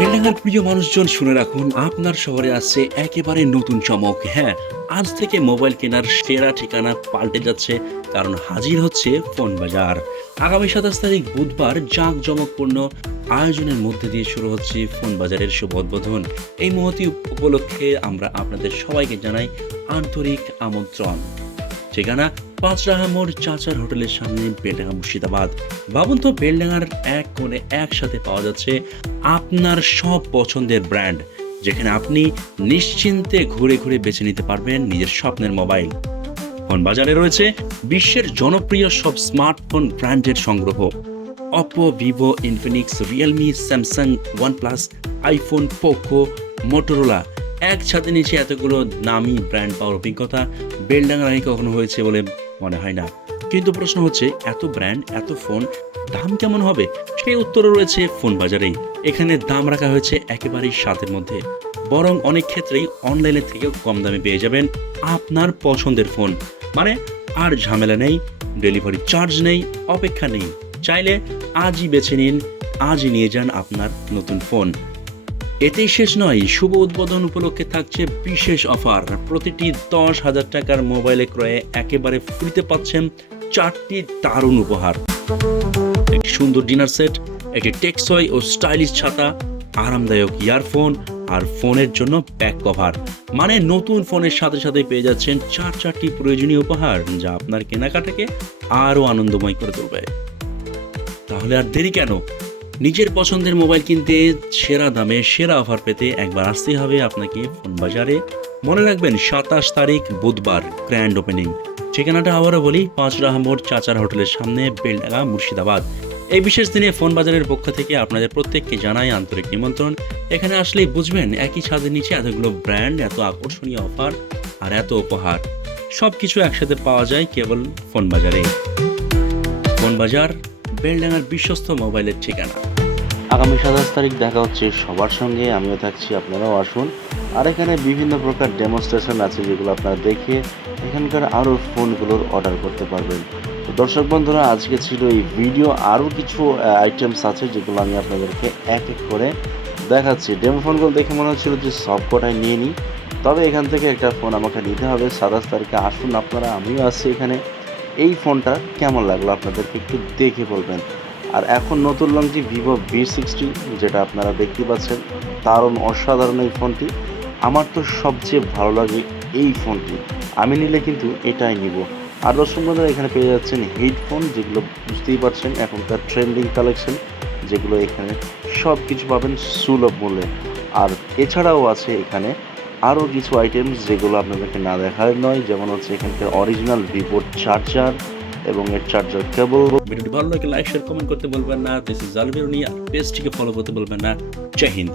বেলডাঙ্গার প্রিয় মানুষজন শুনে রাখুন, আপনার শহরে আসছে একেবারে নতুন চমক। হ্যাঁ আজ থেকে মোবাইল কেনার সেরা ঠিকানা পাল্টে যাচ্ছে, কারণ হাজির হচ্ছে ফোন বাজার আগামী সাতাশ তারিখ বুধবার জাঁক জমকপূর্ণ আয়োজনের মধ্যে দিয়ে শুরু হচ্ছে ফোন বাজারের শুভ উদ্বোধন এই মহতি উপলক্ষে আমরা আপনাদের সবাইকে জানাই আন্তরিক আমন্ত্রণ। ঠিকানা পাঁচরাহা মোড় চাচার হোটেলের সামনে বেলডাঙ্গা মুর্শিদাবাদ। ভাবুন তো বেলডাঙ্গার এক কোণে একসাথে পাওয়া যাচ্ছে আপনার সব পছন্দের ব্র্যান্ড, যেখানে আপনি নিশ্চিন্তে ঘুরে ঘুরে বেছে নিতে পারবেন নিজের স্বপ্নের মোবাইল। ফোন বাজারে রয়েছে বিশ্বের জনপ্রিয় সব স্মার্টফোন ব্র্যান্ডের সংগ্রহ। Oppo Vivo Infinix Realme Samsung OnePlus iPhone Poco Motorola একসাথে নিচে এতগুলো নামি ব্র্যান্ড পাওয়ার অভিজ্ঞতা। বেলডাঙ্গার আগে কখনো হয়েছে বলে মনে হয় না। কিন্তু প্রশ্ন হচ্ছে, এত ব্র্যান্ড, এত ফোন, দাম কেমন হবে? সেই উত্তরও রয়েছে ফোন বাজারেই। এখানে দাম রাখা হয়েছে একেবারেই সাতের মধ্যে। বরং অনেক ক্ষেত্রেই অনলাইনের থেকেও কম দামে পেয়ে যাবেন আপনার পছন্দের ফোন। মানে আর ঝামেলা নেই, ডেলিভারি চার্জ নেই, অপেক্ষা নেই। চাইলে আজই বেছে নিন, আজই নিয়ে যান আপনার নতুন ফোন। এতেই শেষ নয়, শুভ উদ্বোধন উপলক্ষে থাকছে বিশেষ অফার। প্রতিটি দশ হাজার টাকার মোবাইলে ক্রয়ে একেবারে ফ্রিতে পাচ্ছেন চারটি দারুণ উপহার। একটি সুন্দর ডিনার সেট, একটি টেকসই ও স্টাইলিশ ছাতা, আরামদায়ক ইয়ারফোন আর ফোনের জন্য ব্যাক কভার। মানে নতুন ফোনের সাথে সাথে পেয়ে যাচ্ছেন চার চারটি প্রয়োজনীয় উপহার, যা আপনার কেনাকাটাকে আরও আনন্দময় করে তুলবে। তাহলে আর দেরি কেন? নিজের পছন্দের মোবাইল কিনতে সেরা দামে সেরা অফার পেতে একবার আসতে হবে আপনাকে ফোন বাজারে মনে রাখবেন, সাতাশ তারিখ বুধবার গ্র্যান্ড ওপেনিং ঠিকানাটা আবারও বলি, পাঁচ মোড় চাচার হোটেলের সামনে, বেলডাঙ্গা, মুর্শিদাবাদ। এই বিশেষ দিনে ফোন বাজারের পক্ষ থেকে আপনাদের প্রত্যেককে জানাই আন্তরিক নিমন্ত্রণ। এখানে আসলেই বুঝবেন, একই ছাদের নিচে এতগুলো ব্র্যান্ড এত আকর্ষণীয় অফার আর এত উপহার। সব কিছু একসাথে পাওয়া যায় কেবল ফোন বাজারে ফোন বাজার বেলডাঙ্গার বিশ্বস্ত মোবাইলের ঠিকানা। আগামী সাতাশ তারিখ দেখা হচ্ছে সবার সঙ্গে, আমিও থাকছি, আপনারাও আসুন। আর এখানে বিভিন্ন প্রকার ডেমনস্ট্রেশন আছে যেগুলো আপনারা দেখে এখানকার আরও ফোনগুলোর অর্ডার করতে পারবেন। তো দর্শক বন্ধুরা, আজকে ছিল এই ভিডিও আরও কিছু আইটেমস আছে যেগুলো আমি আপনাদেরকে এক এক করে দেখাচ্ছি। ডেমো ফোনগুলো দেখে মনে হচ্ছিল যে সব কটাই নিয়ে নিই। তবে এখান থেকে একটা ফোন আমাকে নিতে হবে। সাতাশ তারিখে আসুন আপনারা, আমিও আসছি এখানে। এই ফোনটা কেমন লাগল আপনাদেরকে একটু দেখে বলবেন। আর এখন নতুন লঞ্চি ভিভো ভি সিক্সটি যেটা আপনারা দেখতে পাচ্ছেন, দারুণ অসাধারণ এই ফোনটি। আমার তো সবচেয়ে ভালো লাগে এই ফোনটি। আমি নিলে কিন্তু এটাই নিব। আর দর্শক বন্ধুরা, এখানে পেয়ে যাচ্ছেন হেডফোন যেগুলো বুঝতেই পারছেন এখনকার ট্রেন্ডিং কালেকশন যেগুলো এখানে সব কিছু পাবেন সুলভ মূল্যে। আর এছাড়াও আছে এখানে আরও কিছু আইটেমস যেগুলো আপনাদেরকে না দেখার নয়, যেমন হচ্ছে এখানকার অরিজিনাল ভিভোর চার্জার এবং এর চার্জার কেবল ভিডিওটি ভালো লাগে লাইক শেয়ার কমেন্ট করতে বলবেন না। দিস ইজ আলবিরুনি আর পেজটিকে ফলো করতে বলবেন না। জয় হিন্দ।